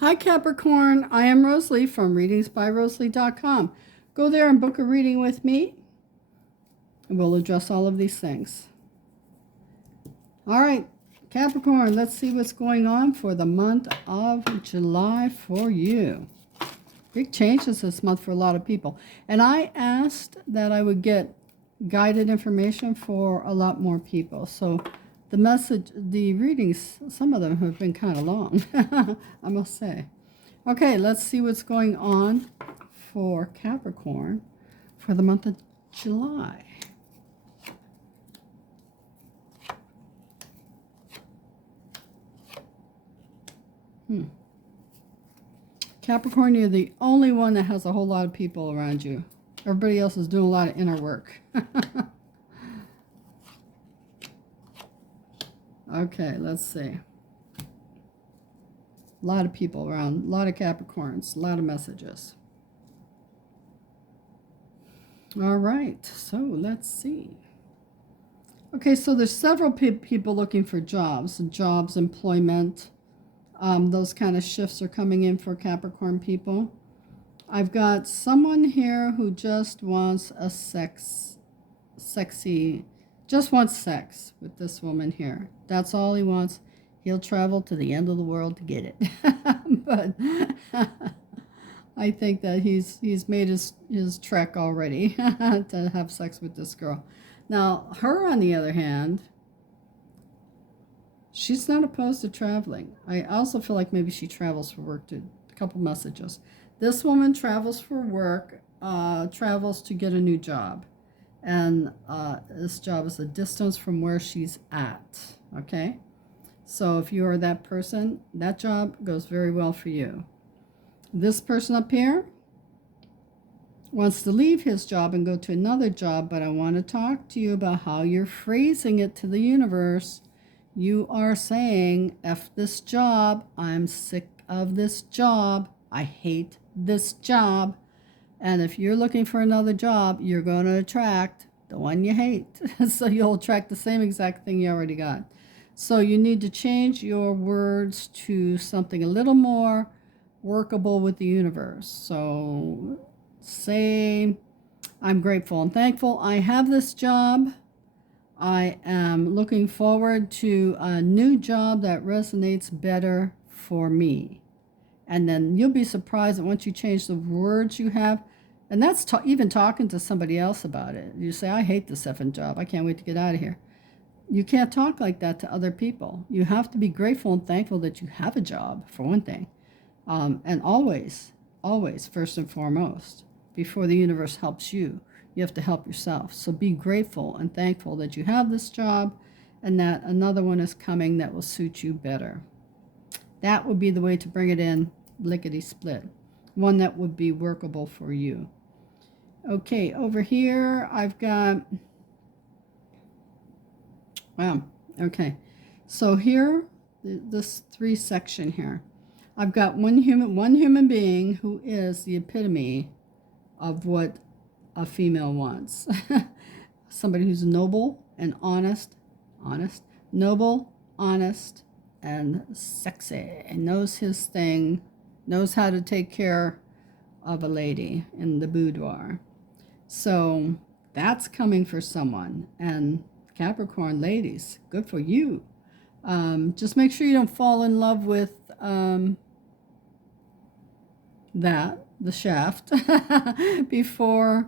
Hi Capricorn, I am Rosalie from readingsbyrosalie.com. Go there and book a reading with me, and we'll address all of these things. All right, Capricorn, let's see what's going on for the month of July for you. Big changes this month for a lot of people. And I asked that I would get guided information for a lot more people. So the readings, some of them have been kind of long, I must say. Okay, let's see what's going on for Capricorn for the month of July. Capricorn, you're the only one that has a whole lot of people around you. Everybody else is doing a lot of inner work. Okay, let's see. A lot of people around, a lot of Capricorns, a lot of messages. All right, so let's see. Okay, so there's several people looking for jobs, employment. Those kind of shifts are coming in for Capricorn people. I've got someone here who just wants a just wants sex with this woman here. That's all he wants. He'll travel to the end of the world to get it. But I think that he's made his trek already to have sex with this girl. Now, her, on the other hand, she's not opposed to traveling. I also feel like maybe she travels for work too. A couple messages. This woman travels for work, travels to get a new job. And this job is a distance from where she's at. Okay? So if you are that person, that job goes very well for you. This person up here wants to leave his job and go to another job, but I want to talk to you about how you're phrasing it to the universe. You are saying, F this job, I'm sick of this job, I hate this job. And if you're looking for another job, you're going to attract the one you hate. So you'll attract the same exact thing you already got. So you need to change your words to something a little more workable with the universe. So say, I'm grateful and thankful I have this job. I am looking forward to a new job that resonates better for me. And then you'll be surprised that once you change the words you have, and that's even talking to somebody else about it. You say, I hate this effing job. I can't wait to get out of here. You can't talk like that to other people. You have to be grateful and thankful that you have a job, for one thing. And always, first and foremost, before the universe helps you, you have to help yourself. So be grateful and thankful that you have this job and that another one is coming that will suit you better. That would be the way to bring it in, lickety split. One that would be workable for you. Okay, over here I've got, wow, okay. So here, this 3 section here, I've got one human being who is the epitome of what a female wants. Somebody who's noble and honest, noble, honest, and sexy, and knows his thing, knows how to take care of a lady in the boudoir. So that's coming for someone. And Capricorn ladies, good for you. Just make sure you don't fall in love with the shaft, before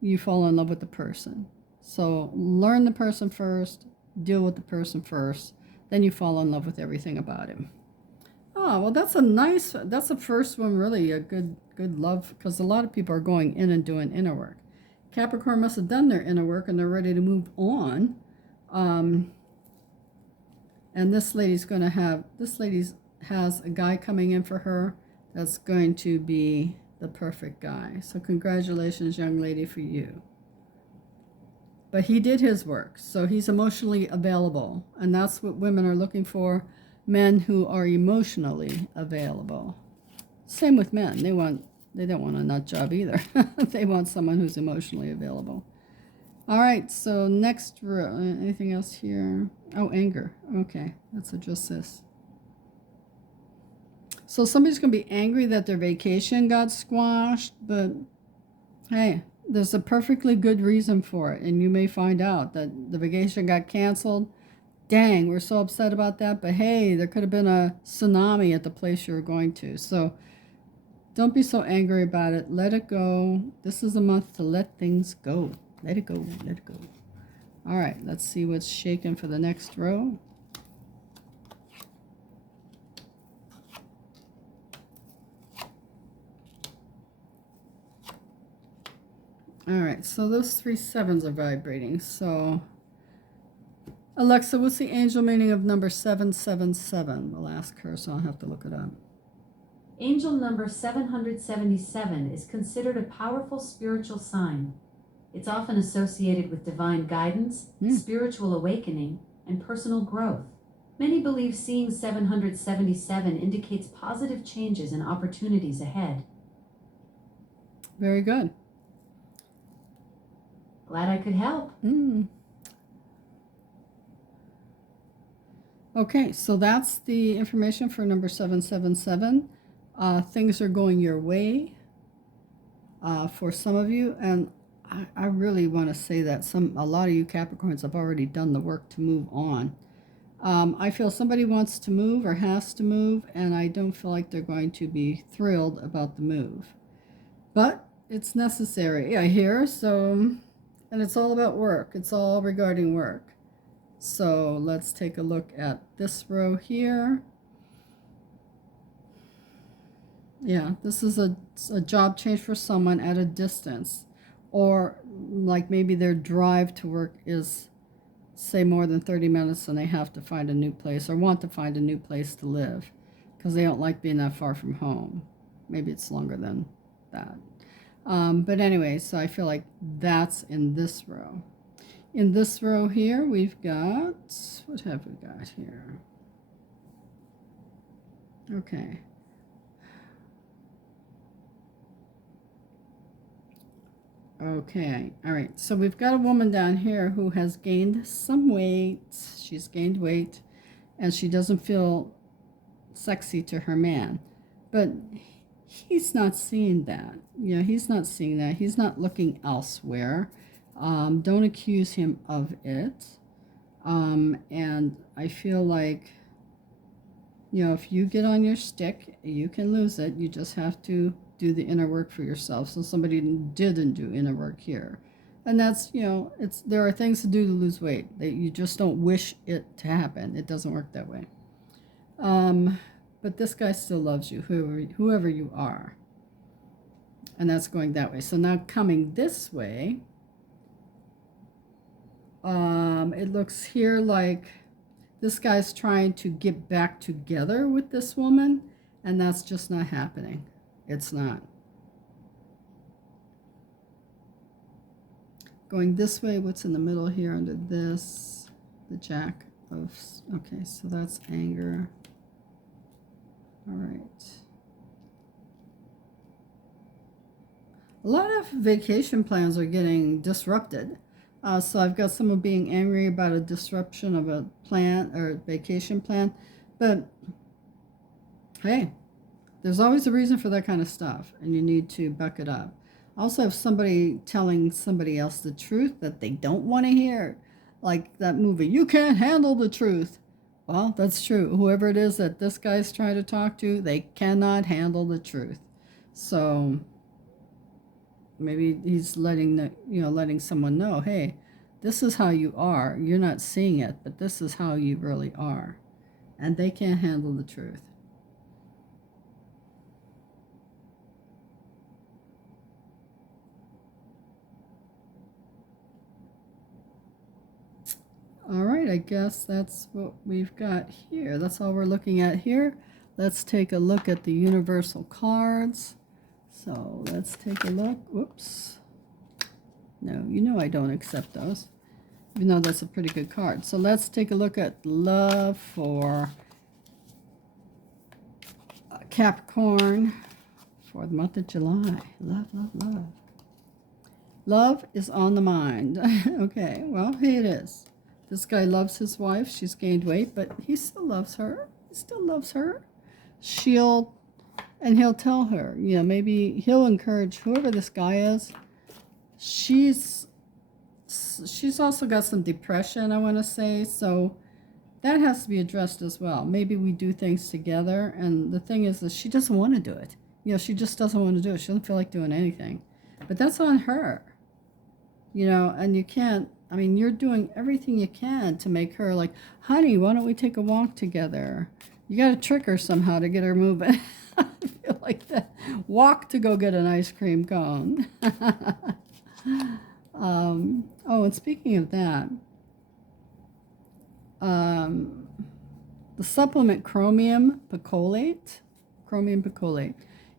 you fall in love with the person. So learn the person first, deal with the person first, then you fall in love with everything about him. Oh, well, that's the first one, really a good love, because a lot of people are going in and doing inner work. Capricorn must have done their inner work and they're ready to move on. And this lady has a guy coming in for her that's going to be the perfect guy. So congratulations, young lady, for you. But he did his work, so he's emotionally available. And that's what women are looking for, men who are emotionally available. Same with men. They don't want a nut job either. They want someone who's emotionally available. All right, so next row. Anything else here? Oh, anger. Okay, let's address this. So somebody's going to be angry that their vacation got squashed, but hey, there's a perfectly good reason for it, and you may find out that the vacation got canceled. Dang, we're so upset about that, but hey, there could have been a tsunami at the place you were going to. So don't be so angry about it. Let it go. This is a month to let things go. Let it go. Let it go. All right, let's see what's shaking for the next row. All right, so those 3 sevens are vibrating. So, Alexa, what's the angel meaning of number 777? We'll ask her, so I'll have to look it up. Angel number 777 is considered a powerful spiritual sign. It's often associated with divine guidance, spiritual awakening, and personal growth. Many believe seeing 777 indicates positive changes and opportunities ahead. Very good. Glad I could help. Okay, so that's the information for number 777. Things are going your way for some of you, and I really want to say that a lot of you Capricorns have already done the work to move on. I feel somebody wants to move or has to move, and I don't feel like they're going to be thrilled about the move. But it's necessary, I hear, so, and it's all about work. It's all regarding work. So let's take a look at this row here. Yeah, this is a job change for someone at a distance, or like maybe their drive to work is, say, more than 30 minutes and they have to find a new place or want to find a new place to live because they don't like being that far from home. Maybe it's longer than that. But anyway, so I feel like that's in this row. In this row here, we've got, what have we got here? Okay. Okay, all right. So we've got a woman down here who has gained some weight. She's gained weight, and she doesn't feel sexy to her man. But he's not seeing that. You know, he's not seeing that. He's not looking elsewhere. Don't accuse him of it. And I feel like, you know, if you get on your stick, you can lose it. You just have to do the inner work for yourself. So somebody didn't do inner work here. And that's, you know, there are things to do to lose weight that you just don't wish it to happen. It doesn't work that way. But this guy still loves you, whoever you are. And that's going that way. So now coming this way, it looks here like this guy's trying to get back together with this woman, and that's just not happening. It's not. Going this way, what's in the middle here under this? The Jack of, okay, so that's anger. All right. A lot of vacation plans are getting disrupted. So I've got someone being angry about a disruption of a plan or vacation plan. But hey, there's always a reason for that kind of stuff, and you need to buck it up. Also, have somebody telling somebody else the truth that they don't want to hear. Like that movie, You Can't Handle the Truth. Well, that's true. Whoever it is that this guy's trying to talk to, they cannot handle the truth. So maybe he's letting someone know, hey, this is how you are. You're not seeing it, but this is how you really are. And they can't handle the truth. All right, I guess that's what we've got here. That's all we're looking at here. Let's take a look at the universal cards. So let's take a look. Whoops. No, you know I don't accept those, even though that's a pretty good card. So let's take a look at love for Capricorn for the month of July. Love, love, love. Love is on the mind. Okay, well, here it is. This guy loves his wife. She's gained weight, but he still loves her. He still loves her. She'll And he'll tell her, maybe he'll encourage whoever this guy is. She's also got some depression, I want to say, so that has to be addressed as well. Maybe we do things together, and the thing is that she doesn't want to do it. She just doesn't want to do it. She doesn't feel like doing anything. But that's on her, and you can't, you're doing everything you can to make her like, honey, why don't we take a walk together? You got to trick her somehow to get her moving. I feel like that. Walk to go get an ice cream cone. And speaking of that, the supplement chromium picolate,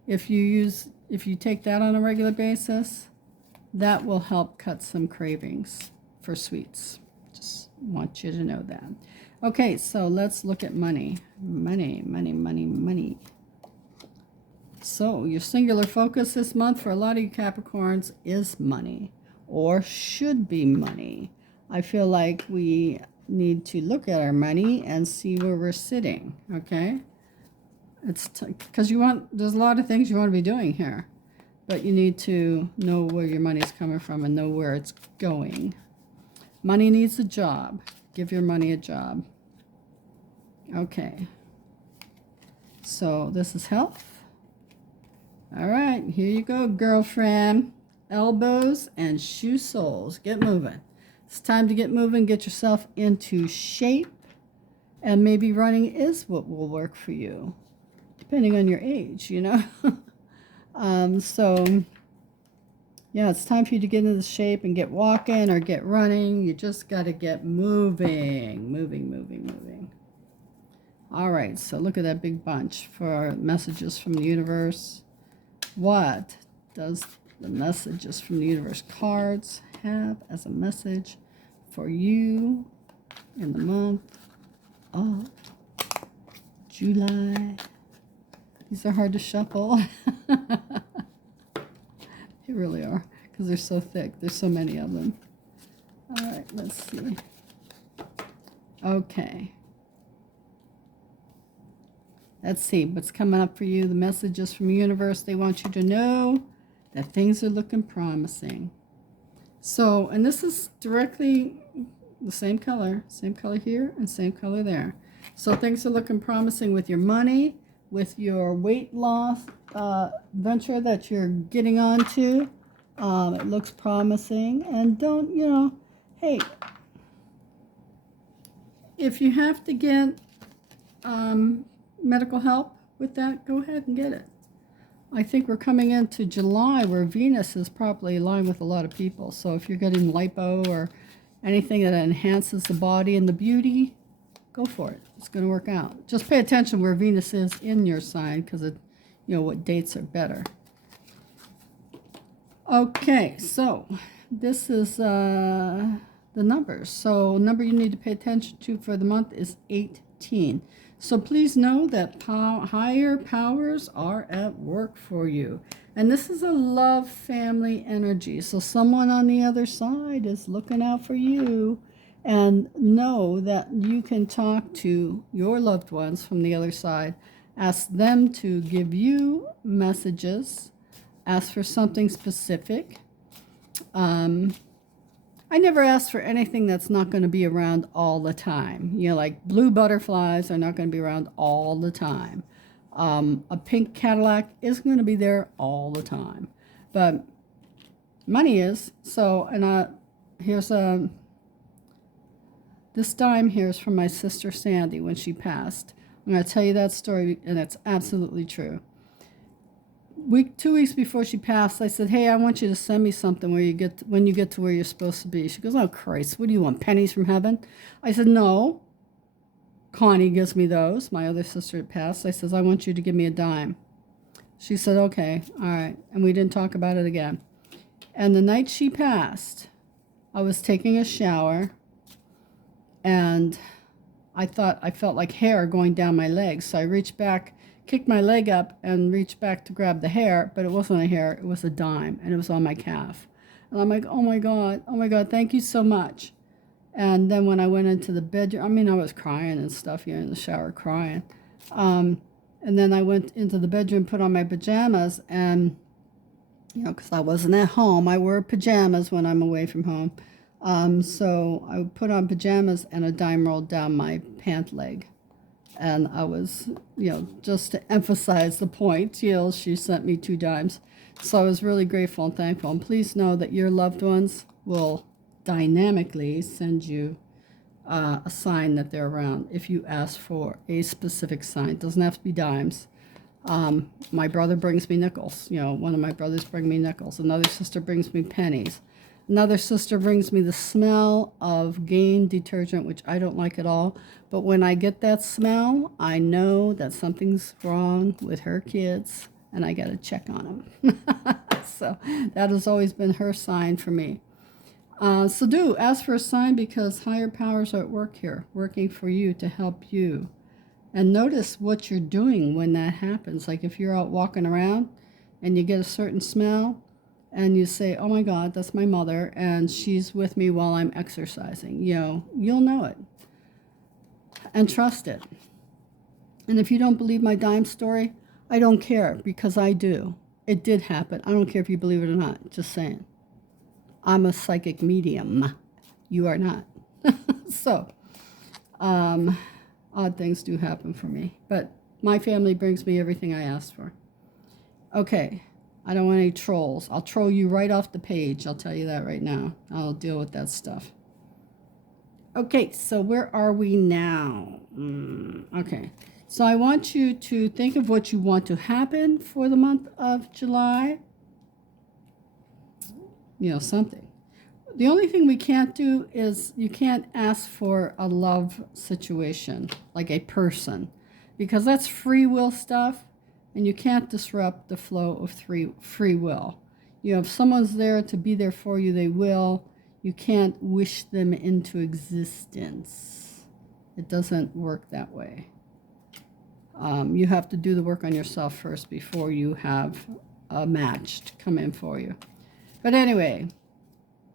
if you take that on a regular basis, that will help cut some cravings for sweets. Just want you to know that. Okay, so let's look at money. Money. So your singular focus this month for a lot of you Capricorns is money, or should be money. I feel like we need to look at our money and see where we're sitting, okay? It's because there's a lot of things you want to be doing here, but you need to know where your money's coming from and know where it's going. Money needs a job. Give your money a job. Okay. So this is health. All right, here you go, girlfriend. Elbows and shoe soles. Get moving. It's time to get moving. Get yourself into shape. And maybe running is what will work for you, depending on your age, So, yeah, it's time for you to get into shape and get walking or get running. You just got to get moving. Moving. All right, so look at that big bunch for messages from the universe. What does the messages from the universe cards have as a message for you in the month of July? These are hard to shuffle. They really are, because they're so thick. There's so many of them. All right, let's see. Okay. Let's see what's coming up for you. The messages from the universe. They want you to know that things are looking promising. So, and this is directly the same color here and same color there. So things are looking promising with your money, with your weight loss venture that you're getting onto. It looks promising. And don't, hey, if you have to get medical help with that, go ahead and get it. I think we're coming into July where Venus is probably aligned with a lot of people. So if you're getting lipo or anything that enhances the body and the beauty, go for it. It's going to work out. Just pay attention where Venus is in your sign, because what dates are better. Okay, so this is the numbers. So number you need to pay attention to for the month is 18. So please know that higher powers are at work for you. And this is a love family energy. So someone on the other side is looking out for you. And know that you can talk to your loved ones from the other side. Ask them to give you messages. Ask for something specific. I never ask for anything that's not going to be around all the time. Like blue butterflies are not going to be around all the time. A pink Cadillac is going to be there all the time. But money is. So, and here's this dime here is from my sister Sandy when she passed. I'm going to tell you that story, and it's absolutely true. 2 weeks before she passed, I said, hey, I want you to send me something when you get to where you're supposed to be. She goes, oh, Christ, what do you want, pennies from heaven? I said, no. Connie gives me those. My other sister had passed. I says, I want you to give me a dime. She said, okay, all right. And we didn't talk about it again. And the night she passed, I was taking a shower, and I felt like hair going down my legs. So I reached back, kicked my leg up, and reached back to grab the hair, but it wasn't a hair, it was a dime, and it was on my calf. And I'm like, oh my God, thank you so much. And then when I went into the bedroom, I was crying and stuff, in the shower crying. And And then I went into the bedroom, put on my pajamas, and, because I wasn't at home, I wear pajamas when I'm away from home. So I put on pajamas and a dime rolled down my pant leg. And I was, just to emphasize the point, she sent me 2 dimes. So I was really grateful and thankful. And please know that your loved ones will dynamically send you a sign that they're around if you ask for a specific sign. It doesn't have to be dimes. My brother brings me nickels. One of my brothers brings me nickels. Another sister brings me pennies. Another sister brings me the smell of Gain detergent, which I don't like at all. But when I get that smell, I know that something's wrong with her kids, and I got to check on them. So that has always been her sign for me. So do ask for a sign, because higher powers are at work here, working for you to help you. And notice what you're doing when that happens. Like if you're out walking around and you get a certain smell and you say, oh my God, that's my mother, and she's with me while I'm exercising. You'll know it. And trust it. And if you don't believe my dime story, I don't care, because I do. It did happen. I don't care if you believe it or not. Just saying. I'm a psychic medium. You are not. So, odd things do happen for me. But my family brings me everything I ask for. Okay. I don't want any trolls. I'll troll you right off the page. I'll tell you that right now. I'll deal with that stuff. Okay, so where are we now? Okay. So I want you to think of what you want to happen for the month of July. Something. The only thing we can't do is you can't ask for a love situation, like a person, because that's free will stuff, and you can't disrupt the flow of free will. If someone's there to be there for you, they will. You can't wish them into existence. It doesn't work that way. You have to do the work on yourself first before you have a match to come in for you. But anyway,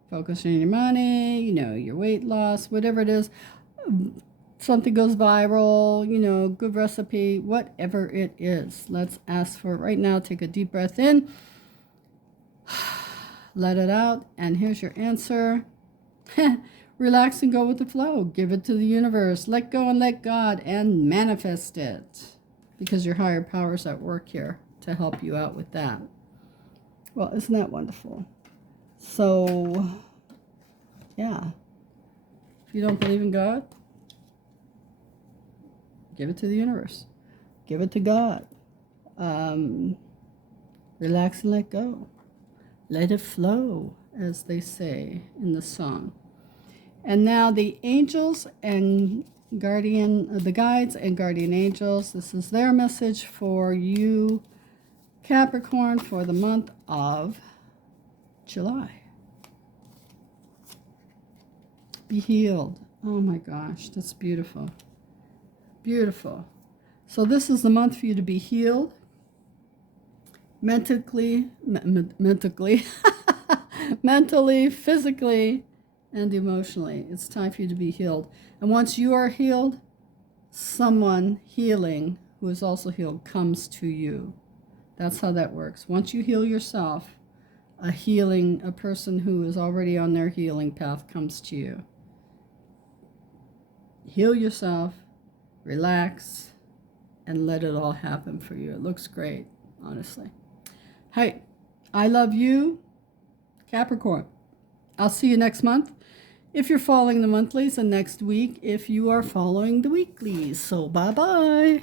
focus on your money, your weight loss, whatever it is. Something goes viral, good recipe, whatever it is. Let's ask for it right now. Take a deep breath in. Let it out. And here's your answer. Relax and go with the flow. Give it to the universe. Let go and let God, and manifest it. Because your higher power's at work here to help you out with that. Well, isn't that wonderful? So, yeah. If you don't believe in God, give it to the universe. Give it to God. Relax and let go. Let it flow, as they say in the song. And now the angels and the guides and guardian angels, this is their message for you, Capricorn, for the month of July. Be healed. Oh my gosh, that's beautiful. Beautiful. So this is the month for you to be healed. Mentally, physically, and emotionally. It's time for you to be healed. And once you are healed, someone healing who is also healed comes to you. That's how that works. Once you heal yourself, a person who is already on their healing path comes to you. Heal yourself, relax, and let it all happen for you. It looks great, honestly. Hey, I love you, Capricorn. I'll see you next month if you're following the monthlies, and next week if you are following the weeklies. So bye-bye.